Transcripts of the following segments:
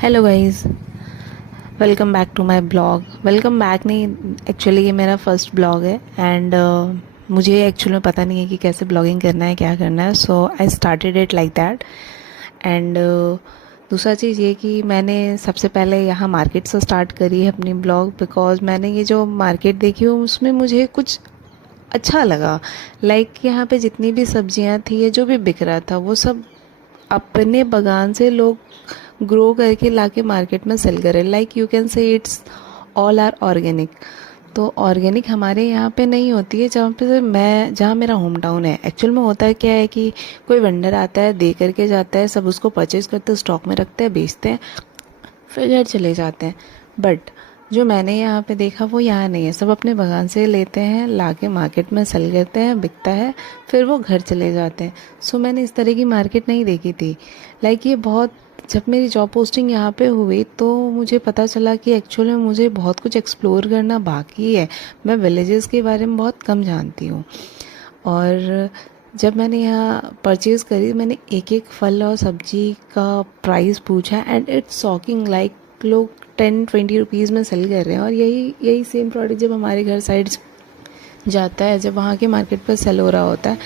Hello guys, welcome back to my blog. Welcome back नहीं, actually ये मेरा first blog है एंड मुझे एक्चुअली में पता नहीं है कि कैसे ब्लॉगिंग करना है, क्या करना है। So I started it like that. And दूसरा चीज़ ये कि मैंने सबसे पहले यहाँ मार्केट से स्टार्ट करी है अपनी ब्लॉग, बिकॉज मैंने ये जो मार्केट देखी हो उसमें मुझे कुछ अच्छा लगा। लाइक यहाँ पे जितनी भी सब्जियाँ थी या जो भी बिक रहा था वो सब अपने बगान से लोग ग्रो करके लाके मार्केट में सेल करें। Like you can say it's all are organic. तो ऑर्गेनिक हमारे यहाँ पे नहीं होती है, जहाँ मेरा होम टाउन है। एक्चुअल में होता है क्या है कि कोई वेंडर आता है, दे करके जाता है, सब उसको परचेज करते हैं, स्टॉक में रखते हैं, बेचते हैं, फिर घर चले जाते हैं। बट जो मैंने यहाँ पे देखा वो यहाँ नहीं है। सब अपने बागान से लेते हैं, लाके मार्केट में सेल करते हैं, बिकता है, फिर वो घर चले जाते हैं। सो मैंने इस तरह की मार्केट नहीं देखी थी। लाइक ये बहुत, जब मेरी जॉब पोस्टिंग यहाँ पे हुई तो मुझे पता चला कि एक्चुअल में मुझे बहुत कुछ एक्सप्लोर करना बाकी है। मैं विलेजेस के बारे में बहुत कम जानती हूँ। और जब मैंने यहाँ परचेज़ करी, मैंने एक एक फल और सब्जी का प्राइस पूछा एंड इट्स शॉकिंग। लाइक लोग 10-20 रुपीज़ में सेल कर रहे हैं, और यही यही सेम प्रोडक्ट जब हमारे घर साइड जाता है, जब वहाँ के मार्केट पर सेल हो रहा होता है,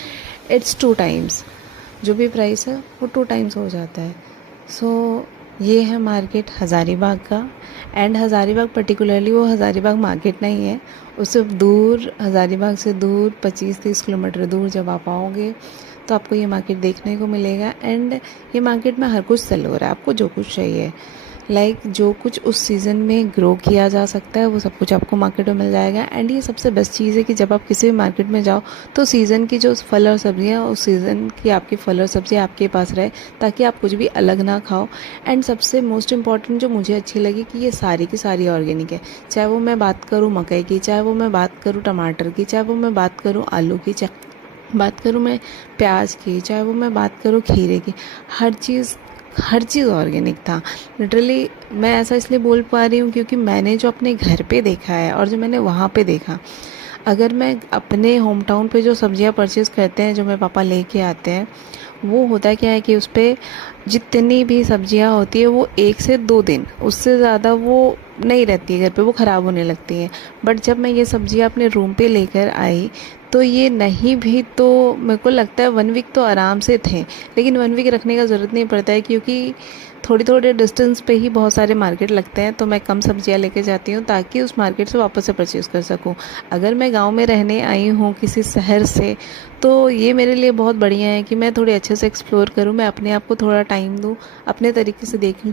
इट्स 2 टाइम्स। जो भी प्राइस है वो 2 टाइम्स हो जाता है। सो ये है मार्केट हज़ारीबाग का। एंड हज़ारीबाग पर्टिकुलरली वो हज़ारीबाग मार्केट नहीं है, उससे दूर, हज़ारीबाग से दूर 25-30 किलोमीटर दूर जब आप आओगे तो आपको ये मार्केट देखने को मिलेगा। एंड ये मार्केट में हर कुछ सेल हो रहा है, आपको जो कुछ चाहिए। लाइक जो कुछ उस सीज़न में ग्रो किया जा सकता है वो सब कुछ आपको मार्केट में मिल जाएगा। एंड ये सबसे बेस्ट चीज़ है कि जब आप किसी भी मार्केट में जाओ तो सीज़न की जो फल और सब्जियाँ, उस सीज़न की आपकी फल और सब्जियाँ आपके पास रहे, ताकि आप कुछ भी अलग ना खाओ। एंड सबसे मोस्ट इम्पॉर्टेंट जो मुझे अच्छी लगी कि ये सारी की सारी ऑर्गेनिक है। चाहे वो मैं बात करूँ मकई की, चाहे वो मैं बात करूँ टमाटर की, चाहे वो मैं बात करूँ आलू की, चाहे बात करूँ मैं प्याज की, चाहे वो मैं बात करूँ खीरे की, हर चीज़ ऑर्गेनिक था। लिटरली मैं ऐसा इसलिए बोल पा रही हूँ क्योंकि मैंने जो अपने घर पे देखा है और जो मैंने वहाँ पे देखा, अगर मैं अपने होम टाउन पे जो सब्जियाँ परचेज़ करते हैं, जो मेरे पापा लेके आते हैं, वो होता क्या है कि उस पर जितनी भी सब्जियाँ होती है वो 1 से 2 दिन, उससे ज़्यादा वो नहीं रहती है घर पे, वो ख़राब होने लगती हैं। बट जब मैं ये सब्जियाँ अपने रूम पे लेकर आई तो ये नहीं भी तो मेरे को लगता है 1 वीक तो आराम से थे। लेकिन 1 वीक रखने का ज़रूरत नहीं पड़ता है, क्योंकि थोड़ी थोड़े डिस्टेंस पे ही बहुत सारे मार्केट लगते हैं। तो मैं कम सब्जियां लेके जाती हूँ ताकि उस मार्केट से वापस से परचेज़ कर सकूँ। अगर मैं गांव में रहने आई हूँ किसी शहर से, तो ये मेरे लिए बहुत बढ़िया है कि मैं थोड़े अच्छे से एक्सप्लोर करूँ, मैं अपने आप को थोड़ा टाइम दूँ, अपने तरीके से देखूँ